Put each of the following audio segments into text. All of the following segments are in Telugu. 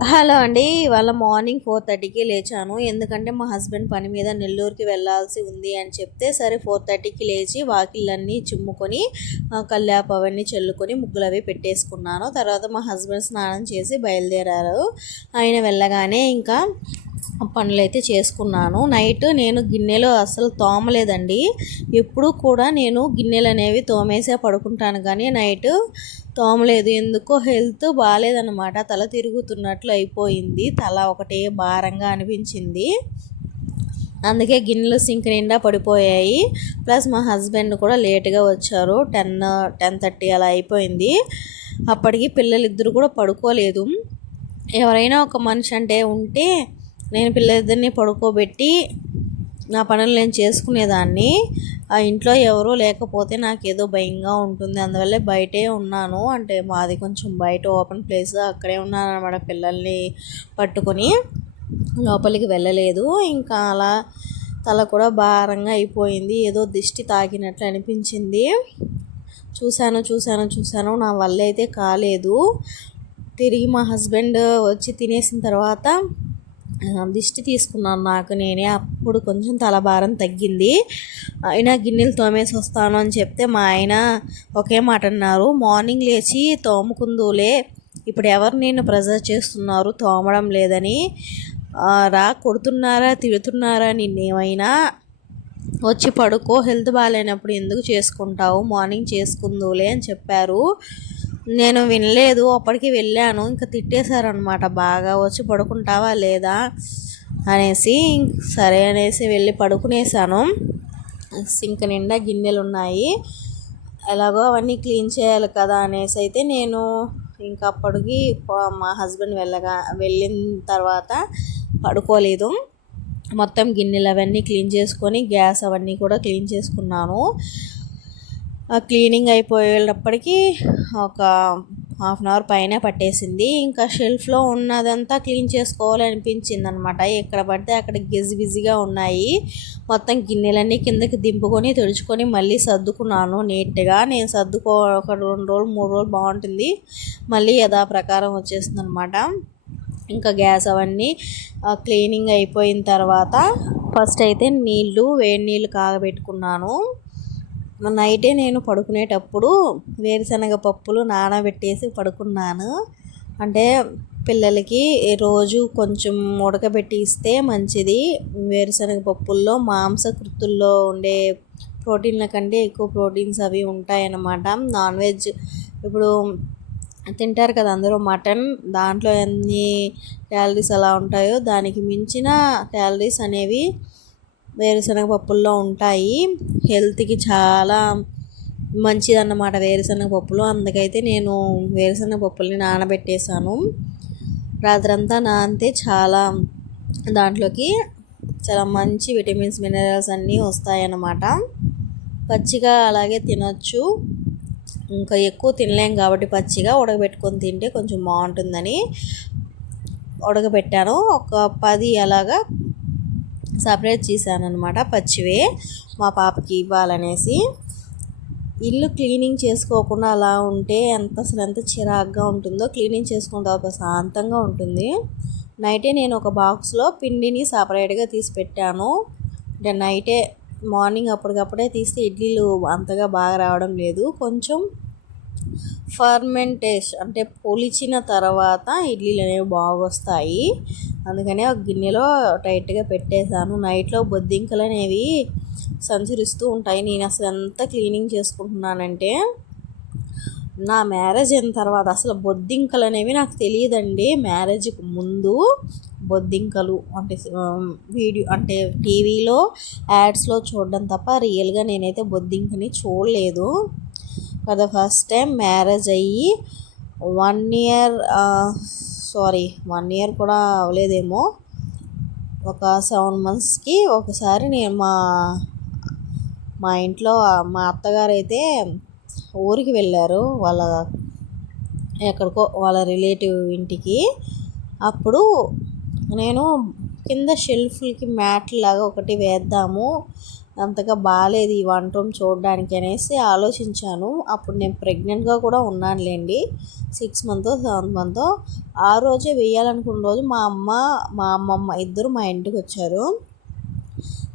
హలో అండి ఇవాళ మార్నింగ్ ఫోర్ థర్టీకి లేచాను. ఎందుకంటే మా హస్బెండ్ పని మీద నెల్లూరుకి వెళ్ళాల్సి ఉంది అని చెప్తే సరే ఫోర్ థర్టీకి లేచి వాకిళ్ళన్నీ చిమ్ముకొని ఆ, కల్లాపు అవన్నీ చల్లుకొని ముగ్గులు అవి పెట్టేసుకున్నాను. తర్వాత మా హస్బెండ్ స్నానం చేసి బయలుదేరారు. ఆయన వెళ్ళగానే ఇంకా పనులు అయితే చేసుకున్నాను. నైట్ నేను గిన్నెలు అసలు తోమలేదండి. ఎప్పుడూ కూడా నేను గిన్నెలు అనేవి తోమేసే పడుకుంటాను కానీ నైట్ తోమలేదు. ఎందుకో హెల్త్ బాగాలేదన్నమాట తల తిరుగుతున్నట్లు అయిపోయింది. తల ఒకటే భారంగా అనిపించింది. అందుకే గిన్నెలు సింక్ నిండా పడిపోయాయి. ప్లస్ మా హస్బెండ్ కూడా లేట్గా వచ్చారు. టెన్ టెన్ థర్టీ అలా అయిపోయింది. అప్పటికి పిల్లలిద్దరు కూడా పడుకోలేదు. ఎవరైనా ఒక మనిషి అంటే ఉంటే నేను పిల్లలిద్దరిని పడుకోబెట్టి నా పనులు నేను చేసుకునేదాన్ని. ఆ ఇంట్లో ఎవరూ లేకపోతే నాకు ఏదో భయంగా ఉంటుంది. అందువల్లే బయటే ఉన్నాను. అంటే మాది కొంచెం బయట ఓపెన్ ప్లేస్ అక్కడే ఉన్నాను అనమాట పిల్లల్ని పట్టుకొని. లోపలికి వెళ్ళలేదు. ఇంకా అలా తల కూడా భారంగా అయిపోయింది. ఏదో దిష్టి తాకినట్లు అనిపించింది. చూశాను చూశాను చూశాను. నా వల్ల అయితే కాలేదు. తిరిగి మా హస్బెండ్ వచ్చి తినేసిన తర్వాత దిష్టి తీసుకున్నాను నాకు నేనే. అప్పుడు కొంచెం తలభారం తగ్గింది. అయినా గిన్నెలు తోమేసి వస్తాను అని చెప్తే మా ఆయన ఒకే మాట అన్నారు. మార్నింగ్ లేచి తోముకుందులే. ఇప్పుడు ఎవరు నేను ప్రెజర్ చేస్తున్నారు? తోమడం లేదని. రా కొడుతున్నారా తిడుతున్నారా నిన్నేమైనా? వచ్చి పడుకో హెల్త్ బాగాలేనప్పుడు ఎందుకు చేసుకుంటావు? మార్నింగ్ చేసుకుందులే అని చెప్పారు. నేను వినలేదు అప్పటికి వెళ్ళాను. ఇంకా తిట్టేశారనమాట బాగా వచ్చి పడుకుంటావా లేదా అనేసి సరే అనేసి వెళ్ళి పడుకునేసాను సింక్ నిండా గిన్నెలు ఉన్నాయి ఎలాగో అవన్నీ క్లీన్ చేయాలి కదా అనేసి అయితే నేను ఇంకా అప్పటికి మా హస్బెండ్ వెళ్ళగా వెళ్ళిన తర్వాత పడుకోలేదు. మొత్తం గిన్నెలు అవన్నీ క్లీన్ చేసుకొని గ్యాస్ అవన్నీ కూడా క్లీన్ చేసుకున్నాను. క్లీనింగ్ అయిపోయేటప్పటికి ఒక హాఫ్ అన్ అవర్ పైన పట్టేసింది. ఇంకా షెల్ఫ్లో ఉన్నదంతా క్లీన్ చేసుకోవాలనిపించింది అనమాట ఎక్కడ పడితే అక్కడ గిజి బిజీగా ఉన్నాయి. మొత్తం గిన్నెలన్నీ కిందకి దింపుకొని తుడుచుకొని మళ్ళీ సర్దుకున్నాను నీట్గా. నేను సర్దుకో ఒక రెండు రోజులు మూడు రోజులు బాగుంటుంది. మళ్ళీ యథా ప్రకారం వచ్చేస్తుంది అనమాట ఇంకా గ్యాస్ అవన్నీ క్లీనింగ్ అయిపోయిన తర్వాత ఫస్ట్ అయితే నీళ్ళు వేడి నీళ్ళు కాగబెట్టుకున్నాను. నైటే నేను పడుకునేటప్పుడు వేరుశనగ పప్పులు నానబెట్టేసి పడుకున్నాను. అంటే పిల్లలకి రోజు కొంచెం ఉడకబెట్టి ఇస్తే మంచిది. వేరుశనగ పప్పుల్లో మాంసకృతుల్లో ఉండే ప్రోటీన్ల కంటే ఎక్కువ ప్రోటీన్స్ అవి ఉంటాయన్నమాట. నాన్ వెజ్ ఇప్పుడు తింటారు కదా అందరూ మటన్. దాంట్లో ఎన్ని క్యాలరీస్ అలా ఉంటాయో దానికి మించిన క్యాలరీస్ అనేవి వేరుశనగ పప్పుల్లో ఉంటాయి. హెల్త్కి చాలా మంచిదన్నమాట వేరుశనగ పప్పులు. అందుకైతే నేను వేరుశనగ పప్పుల్ని నానబెట్టేశాను. రాత్రంతా నానితే చాలా దాంట్లోకి చాలా మంచి విటమిన్స్ మినరల్స్ అన్నీ వస్తాయన్నమాట. పచ్చిగా అలాగే తినొచ్చు. ఇంకా ఎక్కువ తినలేం కాబట్టి పచ్చిగా ఉడకబెట్టుకొని తింటే కొంచెం బాగుంటుందని ఉడకబెట్టాను. ఒక పది అలాగా సపరేట్ చేశాను అనమాట పచ్చివే మా పాపకి ఇవ్వాలనేసి. ఇల్లు క్లీనింగ్ చేసుకోకుండా అలా ఉంటే ఎంత అసలు ఎంత చిరాగ్గా ఉంటుందో క్లీనింగ్ చేసుకున్న తర్వాత ప్రశాంతంగా ఉంటుంది. నైటే నేను ఒక బాక్స్లో పిండిని సపరేట్గా తీసి పెట్టాను. అంటే నైటే మార్నింగ్ అప్పటికప్పుడే తీస్తే ఇడ్లీలు అంతగా బాగా రావడం లేదు. కొంచెం ఫర్మెంటేషన్ అంటే పొలిచిన తర్వాత ఇడ్లీలు అనేవి బాగా వస్తాయి అందుకనే ఒక గిన్నెలో టైట్గా పెట్టేశాను. నైట్లో బొద్దింకలు అనేవి సంచరిస్తూ ఉంటాయి. నేను అసలు ఎంత క్లీనింగ్ చేసుకుంటున్నానంటే నా మ్యారేజ్ అయిన తర్వాత అసలు బొద్దింకలు అనేవి నాకు తెలియదండి. మ్యారేజ్కి ముందు బొద్దింకలు అంటే వీడియో అంటే టీవీలో యాడ్స్లో చూడడం తప్ప రియల్గా నేనైతే బొద్దింకని చూడలేదు. For the first time marriage అయ్యి one year sorry one year కూడా అవ్వలేదేమో. ఒక సెవెన్ మంత్స్కి ఒకసారి నేను మా మా ఇంట్లో మా అత్తగారు అయితే ఊరికి వెళ్ళారు వాళ్ళ ఎక్కడికో వాళ్ళ రిలేటివ్ ఇంటికి. అప్పుడు నేను కింద షెల్ఫ్లకి మ్యాట్ లాగా ఒకటి వేద్దాము అంతగా బాగాలేదు ఈ వంట రూమ్ చూడడానికి అనేసి ఆలోచించాను. అప్పుడు నేను ప్రెగ్నెంట్గా కూడా ఉన్నానులేండి. సిక్స్ మంత్ సెవెన్ మంత్ ఆ రోజే వేయాలనుకున్న రోజు మా అమ్మ మా అమ్మమ్మ ఇద్దరు మా ఇంటికి వచ్చారు.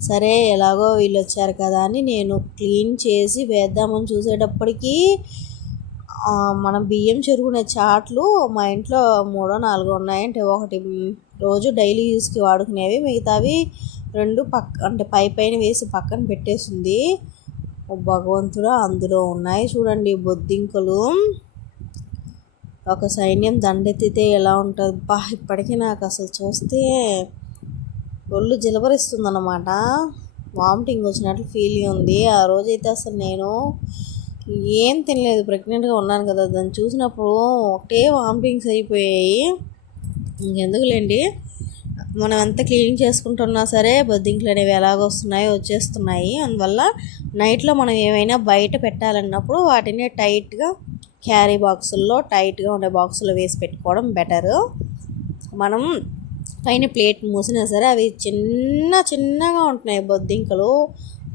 సరే ఎలాగో వీళ్ళు వచ్చారు కదా అని నేను క్లీన్ చేసి వేద్దామని చూసేటప్పటికీ మనం బియ్యం చెరుగునే చాట్లు మా ఇంట్లో మూడో నాలుగో ఉన్నాయంటే ఒకటి రోజు డైలీ యూస్కి వాడుకునేవి. మిగతావి రెండు పక్క అంటే పై పైన వేసి పక్కన పెట్టేసింది. ఓ భగవంతుడా అందులో ఉన్నాయి చూడండి బొద్దింకలు. ఒక సైన్యం దండెత్తితే ఎలా ఉంటుంది? బా ఇప్పటికీ నాకు అసలు చూస్తే ఒళ్ళు జిలబరిస్తుంది అనమాట వామిటింగ్ వచ్చినట్లు ఫీల్ ఉంది. ఆ రోజైతే అసలు నేను ఏం తినలేదు. ప్రెగ్నెంట్గా ఉన్నాను కదా దాన్ని చూసినప్పుడు ఒకటే వామిటింగ్స్ అయిపోయాయి. ఇంకెందుకులేండి? మనం ఎంత క్లీనింగ్ చేసుకుంటున్నా సరే బొద్దింకలు అనేవి ఎలాగ వస్తున్నాయో వచ్చేస్తున్నాయి. అందువల్ల నైట్లో మనం ఏమైనా బయట పెట్టాలన్నప్పుడు వాటిని టైట్గా క్యారీ బాక్సుల్లో టైట్గా ఉండే బాక్సుల్లో వేసి పెట్టుకోవడం బెటరు. మనం పైన ప్లేట్ మూసినా సరే అవి చిన్న చిన్నగా ఉంటున్నాయి బొద్దింకలు.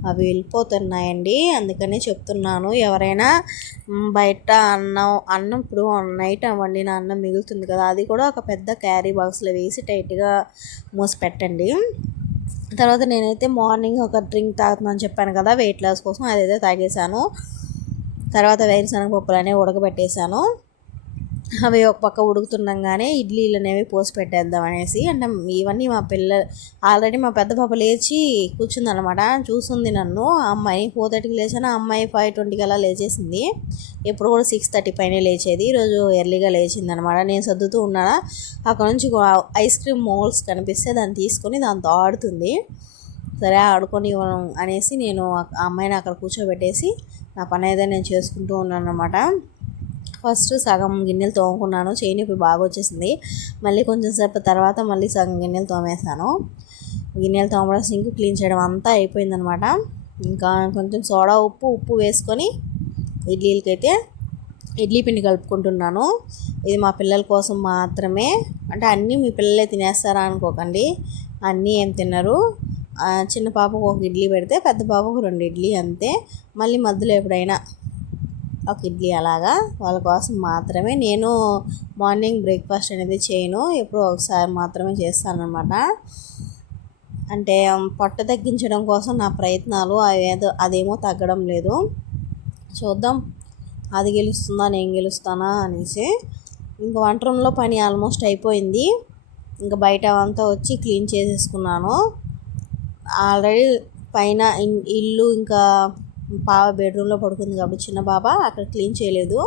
అవి వెళ్ళిపోతున్నాయండి. అందుకనే చెప్తున్నాను ఎవరైనా బయట అన్నం అన్నం ఇప్పుడు నైట్ వండిన అన్నం మిగులుతుంది కదా అది కూడా ఒక పెద్ద క్యారీ బాక్స్లో వేసి టైట్గా మూసి పెట్టండి. తర్వాత నేనైతే మార్నింగ్ ఒక డ్రింక్ తాగుతున్నాను చెప్పాను కదా వెయిట్ లాస్ కోసం అదైతే తాగేశాను. తర్వాత వేరుశనగ పప్పులు అనేవి ఉడకబెట్టేశాను. అవి ఒక పక్క ఉడుకుతుండగానే ఇడ్లీలు అనేవి పోసి పెట్టేద్దాం అనేసి అంటే ఇవన్నీ మా పిల్ల ఆల్రెడీ మా పెద్ద పాప లేచి కూర్చుందనమాట చూసింది నన్ను ఆ అమ్మాయి ఫోర్ థర్టీకి లేచాను ఆ అమ్మాయి ఫైవ్ ట్వంటీకి అలా లేచేసింది. ఎప్పుడు కూడా సిక్స్ థర్టీ పైన లేచేది ఈరోజు ఎర్లీగా లేచింది అనమాట నేను సర్దుతూ ఉన్నానా అక్కడ నుంచి ఐస్ క్రీమ్ మోల్స్ కనిపిస్తే దాన్ని తీసుకొని దాంతో ఆడుతుంది. సరే ఆడుకొని అనేసి నేను ఆ అమ్మాయిని అక్కడ కూర్చోబెట్టేసి నా పని అయితే నేను చేసుకుంటూ ఉన్నాను అనమాట ఫస్ట్ సగం గిన్నెలు తోముకున్నాను. చేయి నొప్పి బాగా వచ్చేసింది. మళ్ళీ కొంచెం సేపు తర్వాత మళ్ళీ సగం గిన్నెలు తోమేసాను గిన్నెలు తోమడం సింక్ క్లీన్ చేయడం అంతా అయిపోయిందనమాట. ఇంకా కొంచెం సోడా ఉప్పు ఉప్పు వేసుకొని ఇడ్లీలకైతే ఇడ్లీ పిండి కలుపుకుంటున్నాను. ఇది మా పిల్లల కోసం మాత్రమే. అంటే అన్నీ మీ పిల్లలే తినేస్తారా అనుకోకండి. అన్నీ ఏం తినరు. చిన్న పాపకు ఒక ఇడ్లీ పెడితే పెద్ద పాపకు రెండు ఇడ్లీ అంతే. మళ్ళీ మధ్యలో ఎప్పుడైనా ఒక ఇడ్లీ అలాగా వాళ్ళ కోసం మాత్రమే. నేను మార్నింగ్ బ్రేక్ఫాస్ట్ అనేది చేయను. ఎప్పుడో ఒకసారి మాత్రమే చేస్తానమాట అంటే పొట్ట తగ్గించడం కోసం నా ప్రయత్నాలు అవేదో అదేమో తగ్గడం లేదు. చూద్దాం. అది గెలుస్తుందా నేను గెలుస్తానా అనేసి. ఇంకా వంట రూమ్లో పని ఆల్మోస్ట్ అయిపోయింది. ఇంకా బయట అంతా వచ్చి క్లీన్ చేసేసుకున్నాను. ఆల్రెడీ పైన ఇల్లు ఇంకా పాప బెడ్రూమ్లో పడుకుంది కాబట్టి చిన్న పాప అక్కడ క్లీన్ చేయలేదు.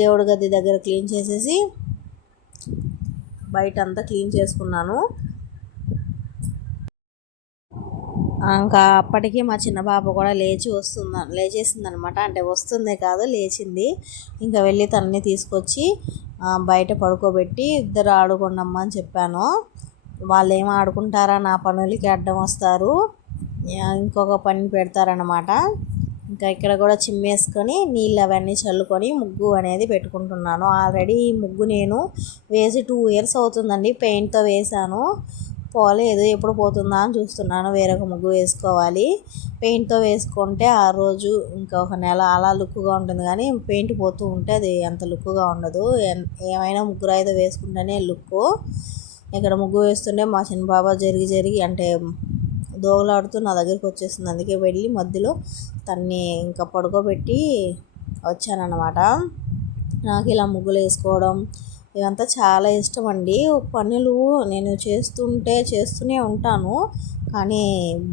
దేవుడి గది దగ్గర క్లీన్ చేసేసి బయట అంతా క్లీన్ చేసుకున్నాను. ఇంకా అప్పటికి మా చిన్న పాప కూడా లేచి వస్తుంది లేచేసింది అనమాట అంటే వస్తుందే కాదు లేచింది. ఇంకా వెళ్ళి తనని తీసుకొచ్చి బయట పడుకోబెట్టి ఇద్దరు ఆడుకోండమ్మా అని చెప్పాను. వాళ్ళు ఏం ఆడుకుంటారా? నా పనులకి అడ్డం వస్తారు. ఇంకొక పని పెడతారనమాట ఇంకా ఇక్కడ కూడా చిమ్మేసుకొని నీళ్ళు అవన్నీ చల్లుకొని ముగ్గు అనేది పెట్టుకుంటున్నాను. ఆల్రెడీ ఈ ముగ్గు నేను వేసి టూ ఇయర్స్ అవుతుందండి. పెయింట్తో వేశాను. పోలేదు ఎప్పుడు పోతుందా అని చూస్తున్నాను. వేరొక ముగ్గు వేసుకోవాలి. పెయింట్తో వేసుకుంటే ఆ రోజు ఇంకా ఒక నెల అలా లుక్గా ఉంటుంది కానీ పెయింట్ పోతూ ఉంటే అది అంత లుక్గా ఉండదు. ఏమైనా ముగ్గురు అయితే వేసుకుంటేనే లుక్ ఇక్కడ ముగ్గు వేస్తుంటే మా చిన్న బాబా జరిగి జరిగి అంటే దోగలాడుతూ నా దగ్గరికి వచ్చేసింది. అందుకే వెళ్ళి మధ్యలో తన్ని ఇంకా పడుకోబెట్టి వచ్చానన్నమాట. నాకు ఇలా ముగ్గులు వేసుకోవడం ఇవంతా చాలా ఇష్టం అండి. పనులు నేను చేస్తుంటే చేస్తూనే ఉంటాను. కానీ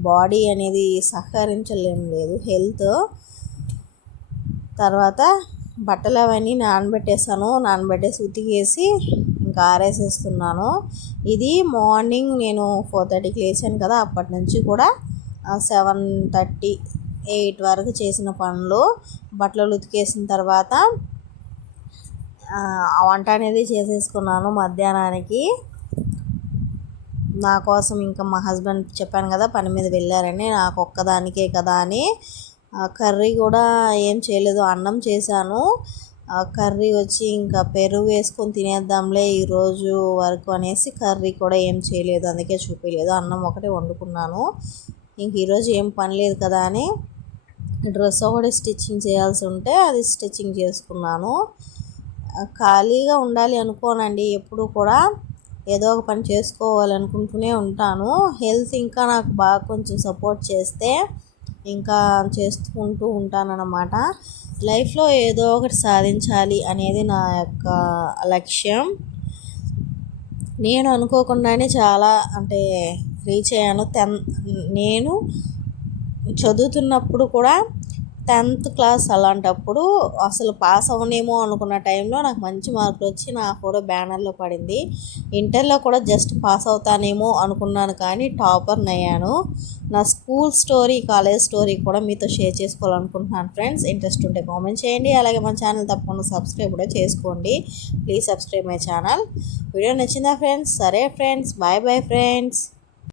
బాడీ అనేది సహకరించలేం లేదు. హెల్త్. తర్వాత బట్టలు అవన్నీ నానబెట్టేసాను నానబెట్టేసి ఉతికేసి కారేసేస్తున్నాను. ఇది మార్నింగ్ నేను ఫోర్ థర్టీకి లేచాను కదా అప్పటి నుంచి కూడా సెవెన్ థర్టీ ఎయిట్ వరకు చేసిన పనులు. బట్టలు ఉతికేసిన తర్వాత వంట అనేది చేసేసుకున్నాను మధ్యాహ్నానికి. నా కోసం ఇంకా మా హస్బెండ్ చెప్పాను కదా పని మీద వెళ్ళారని నాకు ఒక్కదానికే కదా అని. కర్రీ కూడా ఏం చేయలేదు అన్నం చేశాను. కర్రీ వచ్చి ఇంకా పెరుగు వేసుకొని తినేద్దాంలే ఈరోజు వరకు అనేసి కర్రీ కూడా ఏం చేయలేదు అందుకే చూపించలేదు అన్నం ఒకటే వండుకున్నాను. ఇంక ఈరోజు ఏం పని లేదు కదా అని డ్రెస్ ఒకటి స్టిచ్చింగ్ చేయాల్సి ఉంటే అది స్టిచ్చింగ్ చేసుకున్నాను. ఖాళీగా ఉండాలి అనుకోనండి ఎప్పుడు కూడా ఏదో ఒక పని చేసుకోవాలనుకుంటూనే ఉంటాను. హెల్త్ ఇంకా నాకు బాగా కొంచెం సపోర్ట్ చేస్తే ఇంకా చేసుకుంటూ ఉంటానన్నమాట. లైఫ్లో ఏదో ఒకటి సాధించాలి అనేది నా యొక్క లక్ష్యం. నేను అనుకోకుండానే చాలా అంటే రీచ్ అయ్యాను. టెన్ నేను చదువుతున్నప్పుడు కూడా టెన్త్ క్లాస్ అలాంటప్పుడు అసలు పాస్ అవ్వనేమో అనుకున్న టైంలో నాకు మంచి మార్కులు వచ్చి నా ఫోటో బ్యానర్లో పడింది. ఇంటర్లో కూడా జస్ట్ పాస్ అవుతానేమో అనుకున్నాను కానీ టాపర్ అయ్యాను. నా స్కూల్ స్టోరీ కాలేజ్ స్టోరీ కూడా మీతో షేర్ చేసుకోవాలనుకుంటున్నాను ఫ్రెండ్స్. ఇంట్రెస్ట్ ఉంటే కామెంట్ చేయండి. అలాగే మన ఛానల్ తప్పకుండా సబ్స్క్రైబ్ కూడా చేసుకోండి. Please subscribe my channel. Video నచ్చిందా ఫ్రెండ్స్? సరే ఫ్రెండ్స్. Bye bye friends.